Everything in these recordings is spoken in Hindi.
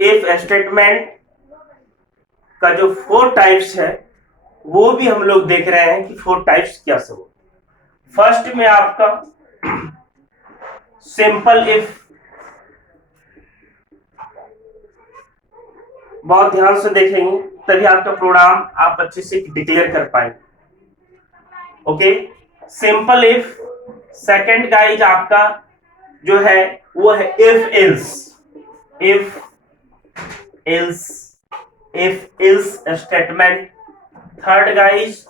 इफ स्टेटमेंट का जो 4 टाइप्स है वो भी हम लोग देख रहे हैं कि 4 टाइप्स क्या सब। फर्स्ट में आपका सिंपल इफ, बहुत ध्यान से देखेंगे तभी आपका प्रोग्राम आप अच्छे से डिक्लेयर कर पाएंगे। Okay, simple if. Second guys आपका जो है वो है if else, if else, if else statement. Third guys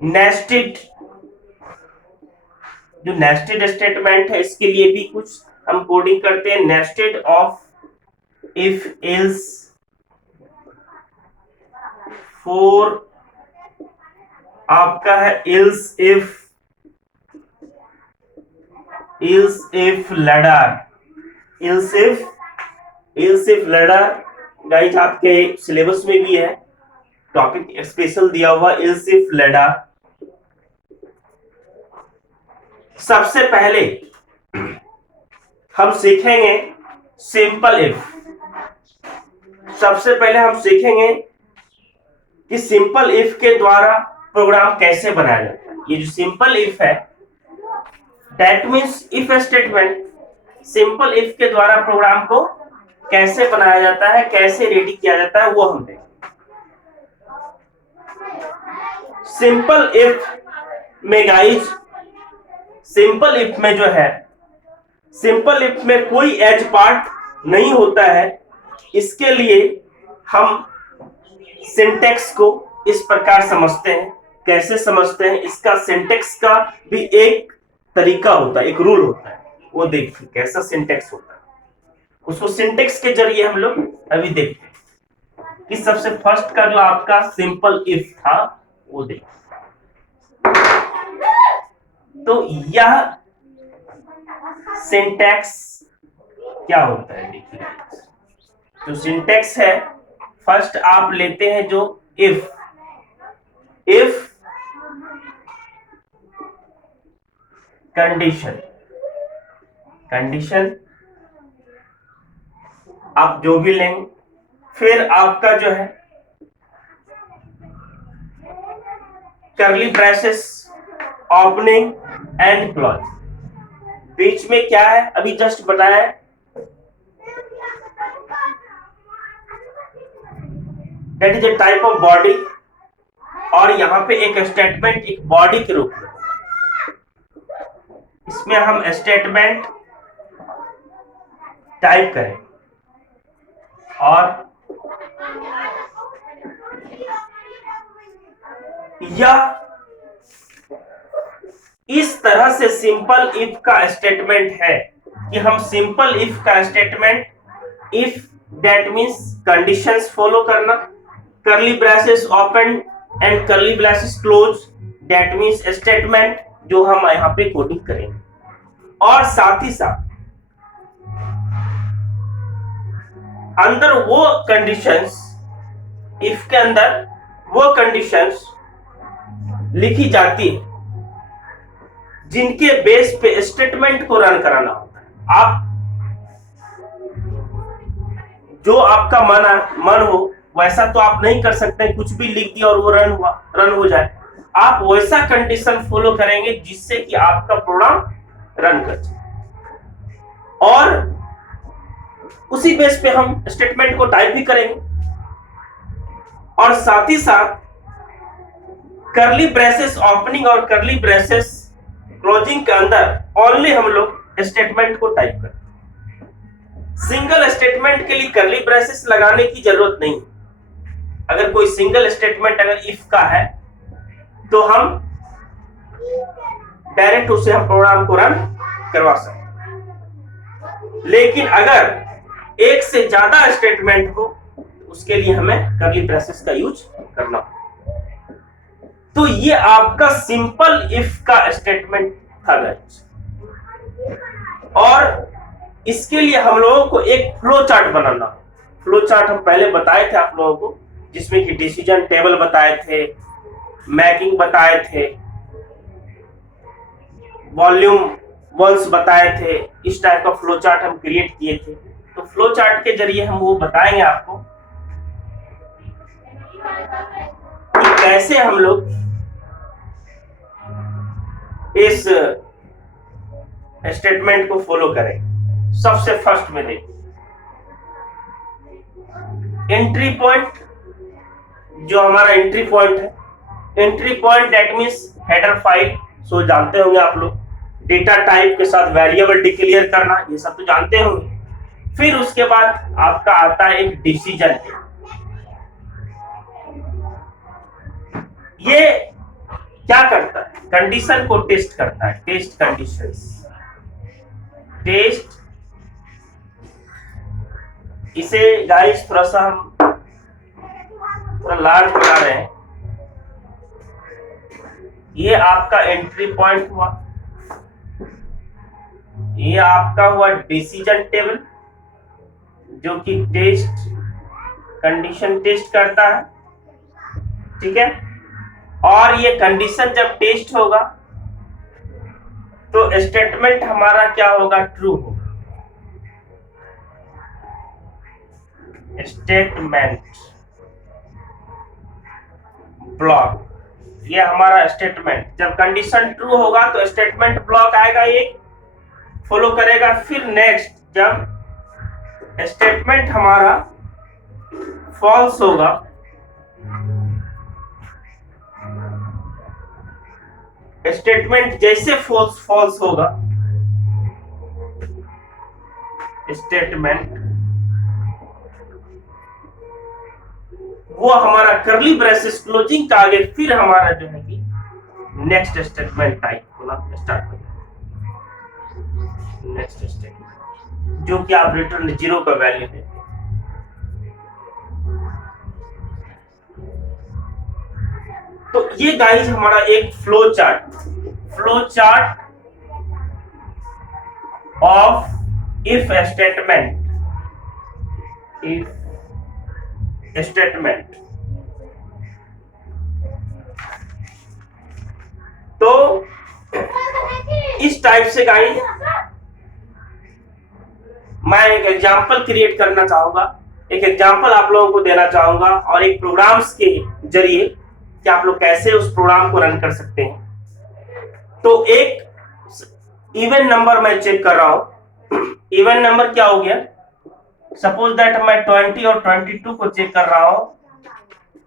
nested, जो नेस्टेड स्टेटमेंट है इसके लिए भी कुछ हम कोडिंग करते हैं, nested of if else. Four आपका है ills if ladder, ills if ladder guys आपके सिलेबस में भी है, टॉपिक स्पेशल दिया हुआ इल्स इफ लैडर। सबसे पहले हम सीखेंगे सिंपल इफ। सबसे पहले हम सीखेंगे कि सिंपल इफ के द्वारा प्रोग्राम कैसे बनाया जाता है। ये जो सिंपल इफ है that means if statement, simple if के द्वारा प्रोग्राम को कैसे बनाया जाता है, कैसे रेडी किया जाता है, वो हम देखेंगे। सिंपल इफ में गाइस, सिंपल इफ में जो है, सिंपल इफ में कोई एज पार्ट नहीं होता है। इसके लिए हम सिंटेक्स को इस प्रकार समझते हैं। कैसे समझते हैं, इसका सिंटेक्स का भी एक तरीका होता है, एक रूल होता है, वो देखिए कैसा सिंटेक्स होता है। उसको सिंटेक्स के जरिए हम लोग अभी देखते हैं कि सबसे फर्स्ट का जो आपका सिंपल इफ था वो देखिए। तो यह सिंटेक्स क्या होता है देखिए। जो सिंटेक्स है, फर्स्ट आप लेते हैं जो इफ कंडीशन आप जो भी लेंगे, फिर आपका जो है curly braces, opening and close. बीच में क्या है अभी जस्ट बताया, that is a type of body, और यहां पे एक स्टेटमेंट एक बॉडी के रूप में, इसमें हम स्टेटमेंट टाइप करें और यह इस तरह से सिंपल इफ का स्टेटमेंट है कि हम सिंपल इफ का statement, if that means conditions follow करना, curly braces open and curly braces close, that means statement जो हम यहाँ पे कोडिंग करेंगे। और साथ ही साथ अंदर वो कंडीशंस, इफ के अंदर वो कंडीशंस लिखी जाती है जिनके बेस पे स्टेटमेंट को रन कराना होता है। आप जो आपका मन हो वैसा तो आप नहीं कर सकते, कुछ भी लिख दिया और वो रन हो जाए। आप वैसा कंडीशन फॉलो करेंगे जिससे कि आपका प्रोग्राम रन कर जाए, और उसी बेस पे हम स्टेटमेंट को टाइप भी करेंगे। और साथ ही साथ कर्ली ब्रेसेस ओपनिंग और कर्ली ब्रेसेस क्लोजिंग के अंदर ओनली हम लोग स्टेटमेंट को टाइप करें। सिंगल स्टेटमेंट के लिए कर्ली ब्रेसेस लगाने की जरूरत नहीं। अगर कोई सिंगल स्टेटमेंट अगर इफ का है तो हम डायरेक्ट उसे हम प्रोग्राम को रन करवा सकते। लेकिन अगर एक से ज्यादा स्टेटमेंट हो तो उसके लिए हमें कर्ली ब्रेसेस का यूज करना होगा। तो ये आपका सिंपल इफ का स्टेटमेंट था गाइस, और इसके लिए हम लोगों को एक फ्लो चार्ट बनाना। फ्लो चार्ट हम पहले बताए थे आप लोगों को, जिसमें कि डिसीजन टेबल बताए थे, मैकिंग बताए थे, वॉल्यूम वंस बताए थे। इस टाइप का फ्लो चार्ट हम क्रिएट किए थे। तो फ्लो चार्ट के जरिए हम वो बताएंगे आपको कि कैसे हम लोग इस स्टेटमेंट को फॉलो करें। सबसे फर्स्ट में देखिए एंट्री पॉइंट, जो हमारा एंट्री पॉइंट है, entry point that means header file, so जानते होंगे आप लोग। डेटा टाइप के साथ वेरिएबल डिक्लेयर करना, ये सब तो जानते होंगे। फिर उसके बाद आपका आता है एक डिसीजन। ये क्या करता है? कंडीशन को टेस्ट करता है, टेस्ट कंडीशंस। टेस्ट, इसे गाइस थोड़ा सा हम थोड़ा लार्ज बना रहे हैं। ये आपका एंट्री पॉइंट हुआ, ये आपका हुआ डिसीजन टेबल जो कि टेस्ट कंडीशन टेस्ट करता है, ठीक है। और ये कंडीशन जब टेस्ट होगा तो स्टेटमेंट हमारा क्या होगा? ट्रू होगा। स्टेटमेंट ब्लॉक, ये हमारा स्टेटमेंट, जब कंडीशन ट्रू होगा तो स्टेटमेंट ब्लॉक आएगा, ये फॉलो करेगा। फिर नेक्स्ट जब स्टेटमेंट हमारा फॉल्स होगा, स्टेटमेंट जैसे फॉल्स होगा, स्टेटमेंट वो हमारा करली ब्रेसेस क्लोजिंग का आगे फिर हमारा जो है कि नेक्स्ट स्टेटमेंट टाइप होना स्टार्ट हो जाएगा। नेक्स्ट स्टेटमेंट जो कि आप रिटर्न 0 का वैल्यू देते हैं। तो ये गाइस हमारा एक flow chart of if statement. तो इस टाइप से गाइस मैं एक एग्जांपल क्रिएट करना चाहूंगा, एक एग्जांपल आप लोगों को देना चाहूंगा और एक प्रोग्राम्स के जरिए कि आप लोग कैसे उस प्रोग्राम को रन कर सकते हैं। तो एक इवन नंबर मैं चेक कर रहा हूं। इवन नंबर क्या हो गया? सपोज दैट मैं 20 और 22 को चेक कर रहा हूं।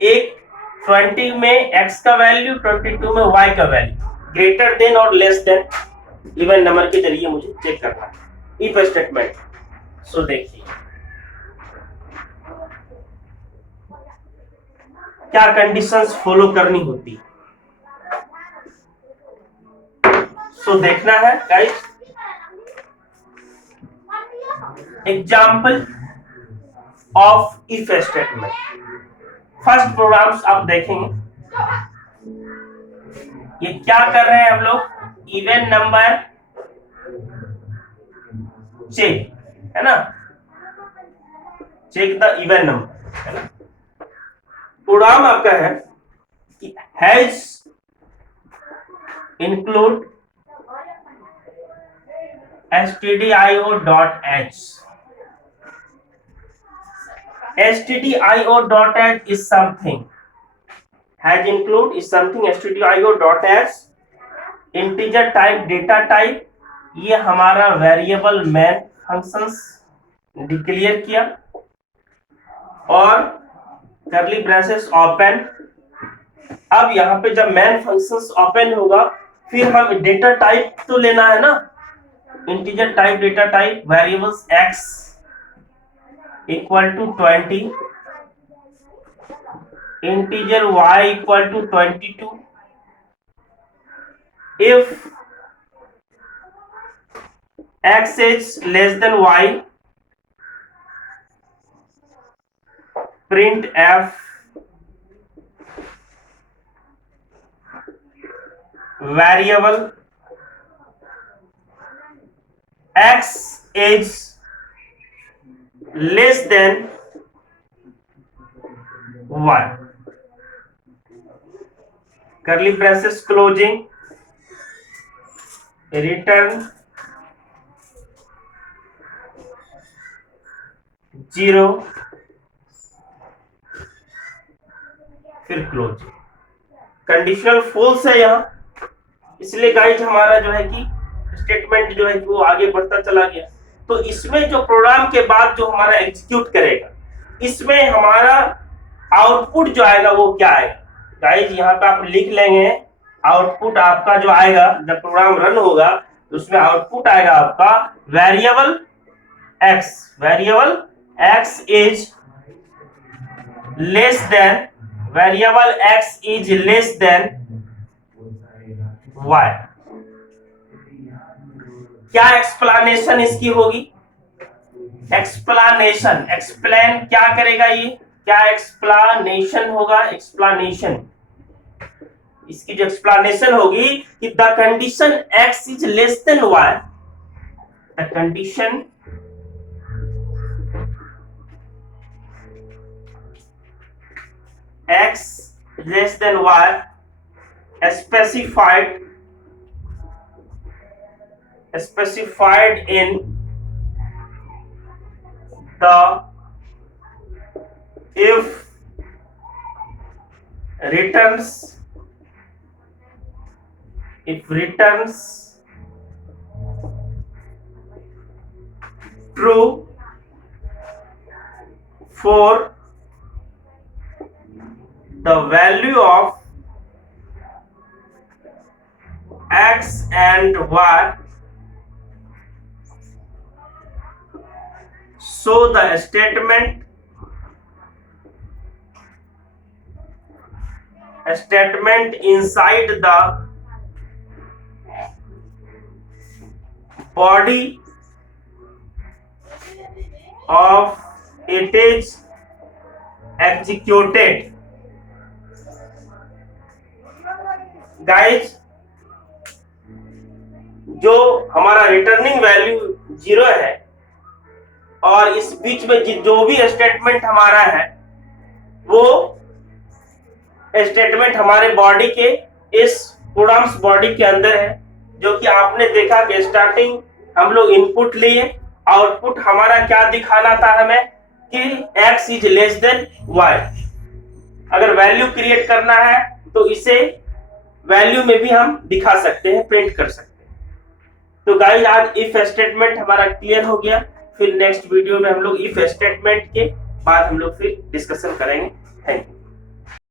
एक 20 में x का वैल्यू, 22 में y का वैल्यू, ग्रेटर देन और लेस देन इवन नंबर के जरिए मुझे चेक करना है इफ स्टेटमेंट। सो देखिए क्या कंडीशंस फॉलो करनी होती। सो देखना है guys, example of if statement. First programs आप देखेंगे, ये क्या कर रहे हैं हम लोग? इवन नंबर चेक, है ना, चेक द इवन नंबर, है ना। प्रोग्राम आपका है कि has include stdio.h। stdio.h is something, has include is something, stdio.h integer type data type, ये हमारा वेरिएबल मैन फंक्शंस डिक्लेयर किया और करली ब्रेसेस ओपन। अब यहाँ पे जब मैन फंक्शंस ओपन होगा फिर हम डेटा टाइप तो लेना है ना, integer type data type, variables x equal to 20, integer y equal to 22। If x is less than y, print f variable x is less than y, curly braces closing, return 0 फिर क्लोज। कंडीशनल फॉल्स है यहाँ, इसलिए गाइज हमारा जो है कि स्टेटमेंट जो है कि वो आगे बढ़ता चला गया। तो इसमें जो प्रोग्राम के बाद जो हमारा एग्जीक्यूट करेगा, इसमें हमारा आउटपुट जो आएगा वो क्या आएगा गाइज, यहाँ पे आप लिख लेंगे। आउटपुट आपका जो आएगा जब प्रोग्राम रन होगा तो उसमें आउटपुट आएगा आपका variable x is less than y। क्या एक्सप्लेनेशन इसकी होगी? एक्सप्लेन क्या करेगा ये? क्या एक्सप्लेनेशन होगा? एक्सप्लेनेशन, इसकी जो एक्सप्लेनेशन होगी कि the condition x is less than y, the condition x less than y specified in the if returns true for the value of x and y, so the statement inside the body of it is executed। Guys जो हमारा रिटर्निंग वैल्यू 0 है और इस बीच में जो भी स्टेटमेंट हमारा है वो स्टेटमेंट हमारे बॉडी के इस प्रोग्राम्स बॉडी के अंदर है, जो कि आपने देखा कि स्टार्टिंग हम लोग इनपुट लिए, आउटपुट हमारा क्या दिखाना था हमें कि x is less than y। अगर वैल्यू क्रिएट करना है तो इसे वैल्यू में भी हम दिखा सकते हैं, प्रिंट कर सकते हैं। तो गाइस आज इफ स्टेटमेंट हमारा क्लियर हो गया। फिर नेक्स्ट वीडियो में हम लोग इफ स्टेटमेंट के बाद हम लोग फिर डिस्कशन करेंगे। Thank you.